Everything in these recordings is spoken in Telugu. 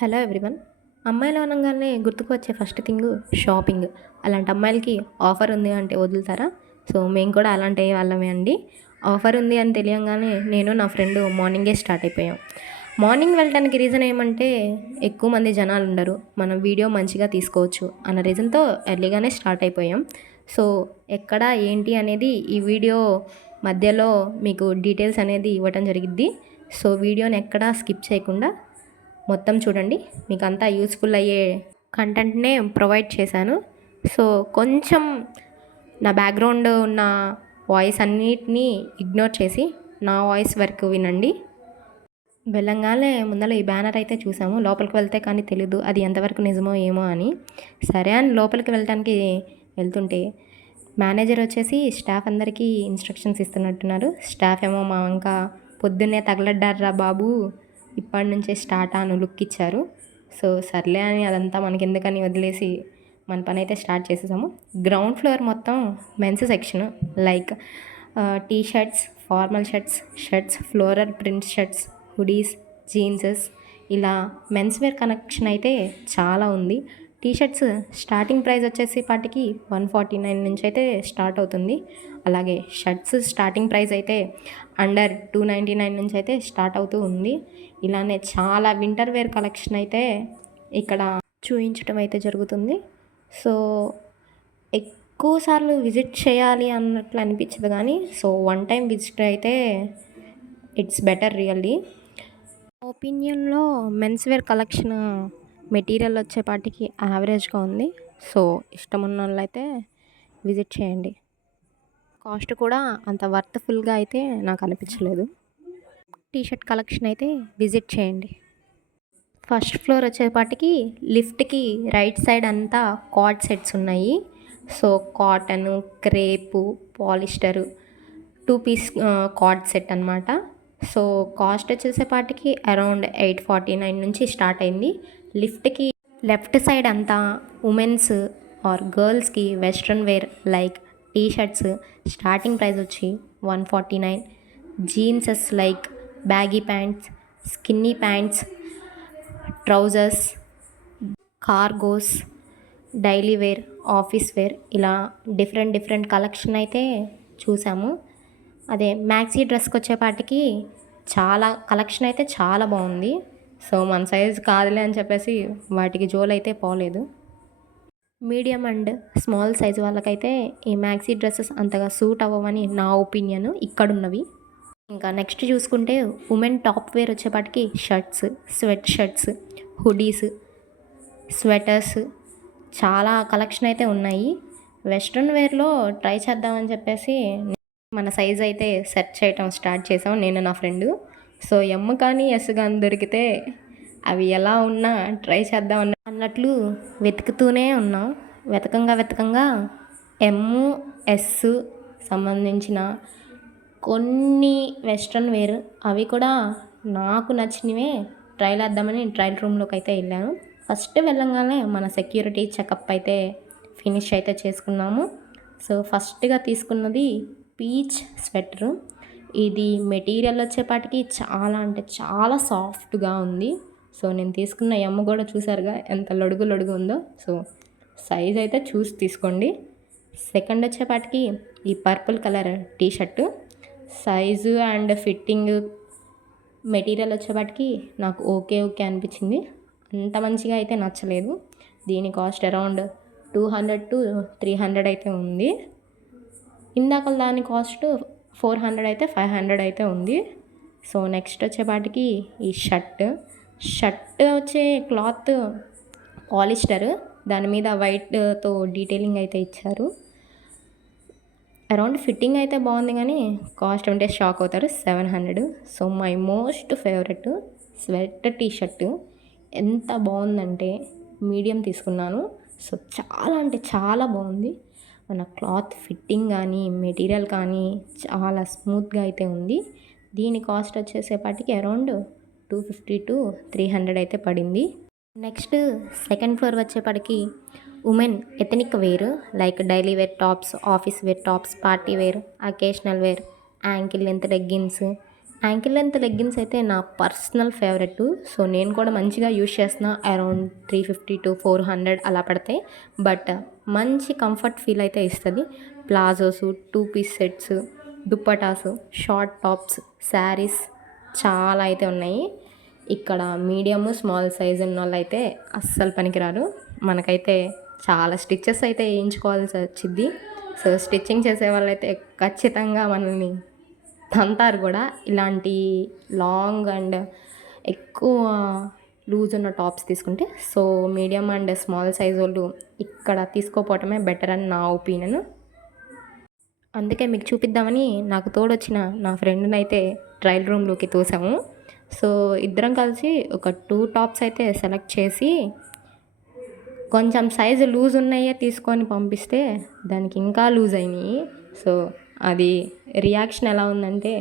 Hello everyone. అమ్మాయిలు అనగానే గుర్తుకు వచ్చే ఫస్ట్ థింగ్ షాపింగ్. అలాంటి అమ్మాయిలకి ఆఫర్ ఉంది అంటే వదులుతారా? సో మేము కూడా అలాంటి వాళ్ళమే అండి. ఆఫర్ ఉంది అని తెలియంగానే నేను నా ఫ్రెండ్ మార్నింగే స్టార్ట్ అయిపోయాం. మార్నింగ్ వెళ్ళటానికి రీజన్ ఏమంటే ఎక్కువ మంది జనాలు ఉండరు, మనం వీడియో మంచిగా తీసుకోవచ్చు అన్న రీజన్తో ఎర్లీగానే స్టార్ట్ అయిపోయాం. సో ఎక్కడ ఏంటి అనేది ఈ వీడియో మధ్యలో మీకు డీటెయిల్స్ అనేది ఇవ్వటం జరిగిద్ది. సో వీడియోని ఎక్కడా స్కిప్ చేయకుండా మొత్తం చూడండి, మీకు అంతా యూస్ఫుల్ అయ్యే కంటెంట్నే ప్రొవైడ్ చేశాను. సో కొంచెం నా బ్యాక్గ్రౌండ్ ఉన్న వాయిస్ అన్నిటినీ ఇగ్నోర్ చేసి నా వాయిస్ వరకు వినండి. వెళ్ళంగానే ముందర ఈ బ్యానర్ అయితే చూసాము, లోపలికి వెళ్తే కానీ తెలీదు అది ఎంతవరకు నిజమో ఏమో అని. సరే అని లోపలికి వెళ్ళటానికి వెళ్తుంటే మేనేజర్ వచ్చేసి స్టాఫ్ అందరికీ ఇన్స్ట్రక్షన్స్ ఇస్తున్నట్టున్నారు. స్టాఫ్ ఏమో మా ఇంకా పొద్దున్నే తగలడ్డారా బాబు, ఇప్పటి నుంచే స్టార్ట్ అని లుక్ ఇచ్చారు. సో సర్లే అని అదంతా మనకి ఎందుకని వదిలేసి మన పని అయితే స్టార్ట్ చేసేసాము. గ్రౌండ్ ఫ్లోర్ మొత్తం men's section, like T shirts, formal shirts, floral print shirts, hoodies, jeanses, ఇలా మెన్స్ వేర్ కలెక్షన్ అయితే చాలా ఉంది. టీ షర్ట్స్ స్టార్టింగ్ ప్రైస్ వచ్చేసి పాటికి 149 నుంచి అయితే స్టార్ట్ అవుతుంది. అలాగే షర్ట్స్ స్టార్టింగ్ ప్రైస్ అయితే అండర్ 299 నుంచి అయితే స్టార్ట్ అవుతూ ఉంది. ఇలానే చాలా వింటర్ వేర్ కలెక్షన్ అయితే ఇక్కడ చూపించడం అయితే జరుగుతుంది. సో ఎక్కువసార్లు విజిట్ చేయాలి అన్నట్లు అనిపించదు, కానీ సో వన్ టైం విజిట్ అయితే ఇట్స్ బెటర్ రియల్లీ. ఒపీనియన్లో మెన్స్ వేర్ కలెక్షన్ మెటీరియల్ వచ్చేపాటికి యావరేజ్గా ఉంది. సో ఇష్టం ఉన్న వాళ్ళు అయితే విజిట్ చేయండి. కాస్ట్ కూడా అంత వర్త్ఫుల్గా అయితే నాకు అనిపించలేదు. టీషర్ట్ కలెక్షన్ అయితే విజిట్ చేయండి. ఫస్ట్ ఫ్లోర్ వచ్చేపాటికి లిఫ్ట్కి రైట్ సైడ్ అంతా కార్డ్ సెట్స్ ఉన్నాయి. So cotton, crepe, polyester 2 piece cord set అనమాట. సో కాస్ట్ వచ్చేసేపాటికి అరౌండ్ 849 నుంచి స్టార్ట్ అయింది. లిఫ్ట్కి లెఫ్ట్ సైడ్ అంతా ఉమెన్స్ ఆర్ గర్ల్స్కి western wear like T shirts starting price వచ్చి 149. Jeanses like baggy pants, skinny pants, trousers, cargos, daily wear, office wear, ఇలా డిఫరెంట్ కలెక్షన్ అయితే చూసాము. అదే మ్యాక్సీ డ్రెస్కి వచ్చేపాటికి చాలా కలెక్షన్ అయితే చాలా బాగుంది. సో మన సైజ్ కాదులే అని చెప్పేసి వాటికి జోలైతే పోలేదు. మీడియం అండ్ స్మాల్ సైజ్ వాళ్ళకైతే ఈ మ్యాక్సీ డ్రెస్సెస్ అంతగా సూట్ అవ్వవని నా ఒపీనియన్ ఇక్కడున్నవి. ఇంకా నెక్స్ట్ చూసుకుంటే ఉమెన్ టాప్ వేర్ వచ్చేపాటికి shirts, sweat shirts, hoodies, sweaters, చాలా కలెక్షన్ అయితే ఉన్నాయి. వెస్ట్రన్ వేర్లో ట్రై చేద్దామని చెప్పేసి మన సైజ్ అయితే సెర్చ్ చేయటం స్టార్ట్ చేసాం నేను నా ఫ్రెండు. సో ఎమ్ కానీ ఎస్ కానీ దొరికితే అవి ఎలా ఉన్నా ట్రై చేద్దాం అన్నట్లు వెతుకుతూనే ఉన్నాం. వెతకంగా ఎమ్, ఎస్ సంబంధించిన కొన్ని వెస్ట్రన్ వేర్ అవి కూడా నాకు నచ్చినవే ట్రైల్ వేద్దామని ట్రయల్ రూమ్లోకి అయితే వెళ్ళాను. ఫస్ట్ వెళ్ళంగానే మన సెక్యూరిటీ చెకప్ అయితే ఫినిష్ అయితే చేసుకున్నాము. సో ఫస్ట్గా తీసుకున్నది పీచ్ స్వెటరు. ఇది మెటీరియల్ వచ్చేపాటికి చాలా అంటే చాలా సాఫ్ట్గా ఉంది. సో నేను తీసుకున్న ఎమ్మ కూడా చూసారుగా ఎంత లొడుగు ఉందో. సో సైజ్ అయితే చూసి తీసుకోండి. సెకండ్ వచ్చేపాటికి ఈ purple colour T shirt size and fitting material వచ్చేపాటికి నాకు ఓకే అనిపించింది. అంత మంచిగా అయితే నచ్చలేదు. దీని కాస్ట్ అరౌండ్ 200 to 300 అయితే ఉంది. ఇందాక దాని కాస్ట్ 400 అయితే 500 అయితే ఉంది. సో నెక్స్ట్ వచ్చేపాటికి ఈ షర్ట్ వచ్చే క్లాత్ పాలిస్టర్, దాని మీద వైట్తో డీటెయిలింగ్ అయితే ఇచ్చారు. అరౌండ్ ఫిట్టింగ్ అయితే బాగుంది, కానీ కాస్ట్ అంటే షాక్ అవుతారు, 700. So my most favourite sweat T shirt ఎంత బాగుందంటే మీడియం తీసుకున్నాను. సో చాలా అంటే చాలా బాగుంది. మన క్లాత్ ఫిట్టింగ్ కానీ మెటీరియల్ కానీ చాలా స్మూత్గా అయితే ఉంది. దీని కాస్ట్ వచ్చేసేపాటికి అరౌండ్ 250 to 300 అయితే పడింది. నెక్స్ట్ సెకండ్ ఫ్లోర్ వచ్చేపాటికి women ethnic wear like daily wear tops, office wear tops, party wear, occasional wear, ankle length leggings, ankle length leggings అయితే నా పర్సనల్ ఫేవరెట్. సో నేను కూడా మంచిగా యూజ్ చేస్తున్నా. అరౌండ్ 350-400 అలా పడతాయి. బట్ మంచి కంఫర్ట్ ఫీల్ అయితే ఇస్తుంది. Palazzos, 2 piece sets, dupattas, short tops, saris చాలా అయితే ఉన్నాయి. ఇక్కడ మీడియము స్మాల్ సైజ్ ఉన్న వాళ్ళు అయితే అస్సలు పనికిరారు. మనకైతే చాలా స్టిచ్చెస్ అయితే వేయించుకోవాల్సి వచ్చింది. సో స్టిచ్చింగ్ చేసే వాళ్ళైతే ఖచ్చితంగా మనల్ని తంతారు కూడా. ఇలాంటి లాంగ్ అండ్ ఎక్కువ లూజ్ ఉన్న టాప్స్ తీసుకుంటే. So medium and small size వాళ్ళు ఇక్కడ తీసుకోపోవటమే బెటర్ అని నా ఒపీనియన్. అందుకే మీకు చూపిద్దామని నాకు తోడొచ్చిన నా ఫ్రెండ్ని అయితే ట్రయల్ రూమ్లోకి తోసాము. సో ఇద్దరం కలిసి ఒక 2 టాప్స్ అయితే సెలెక్ట్ చేసి కొంచెం సైజు లూజ్ ఉన్నాయే తీసుకొని పంపిస్తే దానికి ఇంకా లూజ్ అయినాయి. సో అది రియాక్షన్ ఎలా ఉందంటే,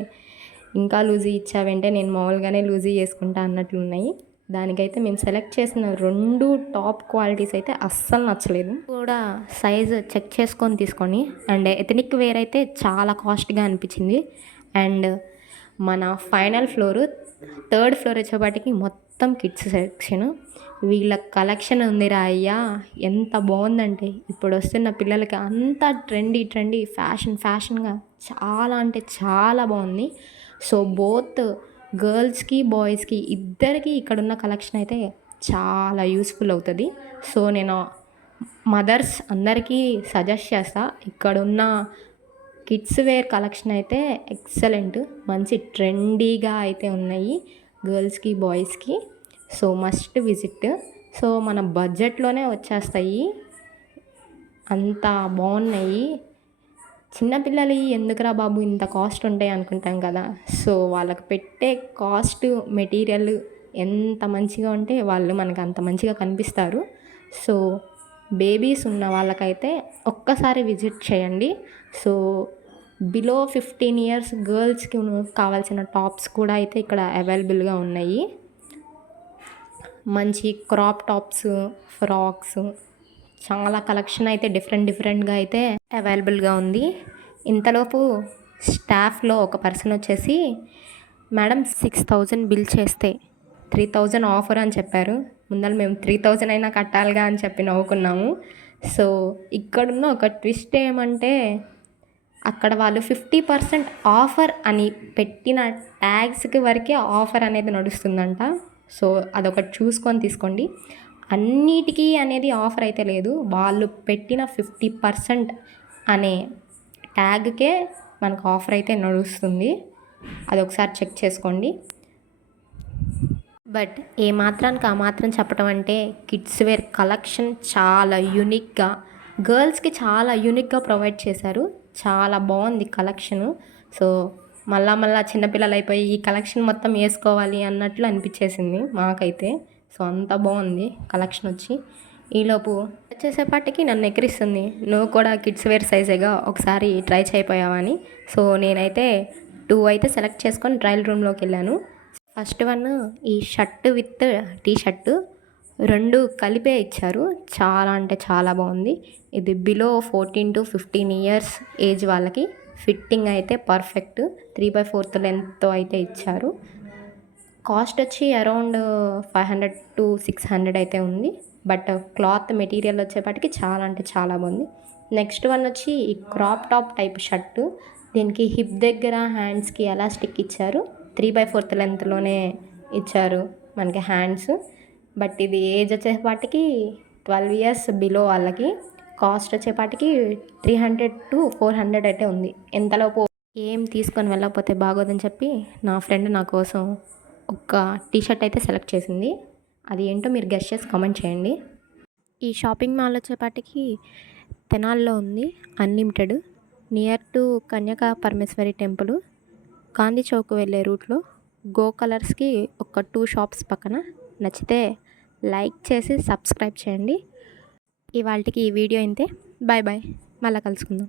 ఇంకా లూజీ ఇచ్చావంటే నేను మామూలుగానే లూజీ చేసుకుంటా అన్నట్లు ఉన్నాయి. దానికైతే మేము సెలెక్ట్ చేసిన 2 టాప్ క్వాలిటీస్ అయితే అస్సలు నచ్చలేదు. కూడా సైజు చెక్ చేసుకొని తీసుకొని, అండ్ ఎథనిక్ వేర్ అయితే చాలా కాస్ట్గా అనిపించింది. అండ్ మన ఫైనల్ ఫ్లోరు 3rd ఫ్లోర్ వచ్చేపాటికి మొత్తం కిడ్స్ సెక్షన్. వీళ్ళ కలెక్షన్ ఉందిరా అయ్యా, ఎంత బాగుందంటే ఇప్పుడు వస్తున్న పిల్లలకి అంతా ట్రెండీ ఫ్యాషన్గా చాలా అంటే చాలా బాగుంది. సో బోత్ గర్ల్స్కి బాయ్స్కి ఇద్దరికి ఇక్కడున్న కలెక్షన్ అయితే చాలా యూస్ఫుల్ అవుతుంది. సో నేను మదర్స్ అందరికీ సజెస్ట్ చేస్తా, ఇక్కడున్న కిడ్స్ వేర్ కలెక్షన్ అయితే ఎక్సలెంట్, మంచి ట్రెండీగా అయితే ఉన్నాయి గర్ల్స్కి బాయ్స్కి. So must visit. సో మన బడ్జెట్లోనే వచ్చేస్తాయి, అంత బాగున్నాయి. చిన్నపిల్లలు ఎందుకురా బాబు ఇంత కాస్ట్ ఉంటాయి అనుకుంటాం కదా. సో వాళ్ళకి పెట్టే కాస్ట్ మెటీరియల్ ఎంత మంచిగా ఉంటే వాళ్ళు మనకు అంత మంచిగా కనిపిస్తారు. సో బేబీస్ ఉన్న వాళ్ళకైతే ఒక్కసారి విజిట్ చేయండి. సో బిలో 15 ఇయర్స్ గర్ల్స్కి కావాల్సిన టాప్స్ కూడా అయితే ఇక్కడ అవైలబుల్గా ఉన్నాయి. మంచి క్రాప్ టాప్స్, ఫ్రాక్స్, చాలా కలెక్షన్ అయితే డిఫరెంట్గా అయితే అవైలబుల్గా ఉంది. ఇంతలోపు స్టాఫ్లో ఒక పర్సన్ వచ్చేసి, మేడం 6000 బిల్ చేస్తే 3000 ఆఫర్ అని చెప్పారు. ముందర మేము 3000 అయినా కట్టాలిగా అని చెప్పి నవ్వుకున్నాము. సో ఇక్కడున్న ఒక ట్విస్ట్ ఏమంటే, అక్కడ వాళ్ళు 50% ఆఫర్ అని పెట్టిన ట్యాగ్స్కి వరకే ఆఫర్ అనేది నడుస్తుందంట. సో అదొకటి చూసుకొని తీసుకోండి. అన్నిటికీ అనేది ఆఫర్ అయితే లేదు, వాళ్ళు పెట్టిన 50% అనే ట్యాగ్కే మనకు ఆఫర్ అయితే నడుస్తుంది. అదొకసారి చెక్ చేసుకోండి. బట్ ఏ మాత్రానికి ఆ మాత్రం చెప్పడం అంటే, కిడ్స్ వేర్ కలెక్షన్ చాలా యూనిక్గా, గర్ల్స్కి చాలా యూనిక్గా ప్రొవైడ్ చేశారు. చాలా బాగుంది కలెక్షను. సో మళ్ళా చిన్నపిల్లలు అయిపోయి ఈ కలెక్షన్ మొత్తం వేసుకోవాలి అన్నట్లు అనిపించేసింది మాకైతే. సో అంత బాగుంది కలెక్షన్ వచ్చి. ఈలోపు వచ్చేసేపటికి నన్ను ఎక్కిరిస్తుంది, నువ్వు కూడా కిడ్స్ వేర్ సైజేగా ఒకసారి ట్రై చేయపోయావని. సో నేనైతే 2 అయితే సెలెక్ట్ చేసుకొని ట్రయల్ రూమ్లోకి వెళ్ళాను. ఫస్ట్ వన్ ఈ షర్ట్ విత్ టీ షర్టు 2 కలిపే ఇచ్చారు. చాలా అంటే చాలా బాగుంది. ఇది బిలో 14 to 15 ఇయర్స్ ఏజ్ వాళ్ళకి ఫిట్టింగ్ అయితే పర్ఫెక్ట్. 3/4 లెంత్తో అయితే ఇచ్చారు. కాస్ట్ వచ్చి అరౌండ్ 500 to 600 అయితే ఉంది. బట్ క్లాత్ మెటీరియల్ వచ్చేపాటికి చాలా అంటే చాలా బాగుంది. నెక్స్ట్ వన్ వచ్చి ఈ క్రాప్ టాప్ టైప్ షర్టు. దీనికి హిప్ దగ్గర హ్యాండ్స్కి ఎలాస్టిక్ ఇచ్చారు. 3/4 లెంత్లోనే ఇచ్చారు మనకి హ్యాండ్స్. బట్ ఇది ఏజ్ వచ్చేపాటికి 12 ఇయర్స్ బిలో వాళ్ళకి. కాస్ట్ వచ్చేపాటికి 300 to 400 అయితే ఉంది. ఎంతలోపు ఏం తీసుకొని వెళ్ళకపోతే బాగోదని చెప్పి నా ఫ్రెండ్ నా కోసం ఒక టీషర్ట్ అయితే సెలెక్ట్ చేసింది. అది ఏంటో మీరు గెస్ చేసి కామెంట్ చేయండి. ఈ షాపింగ్ మాల్ వచ్చేపాటికి తెనాల్లో ఉంది, unlimited, near to Kanyaka Parameswari temple, Gandhi Chowk వెళ్ళే రూట్లో, గో కలర్స్కి ఒక 2 షాప్స్ పక్కన. నచ్చితే లైక్ చేసి సబ్స్క్రైబ్ చేయండి. ఇవాళకి ఈ వీడియో ఇంతే. బాయ్ మళ్ళీ కలుసుకుందాం.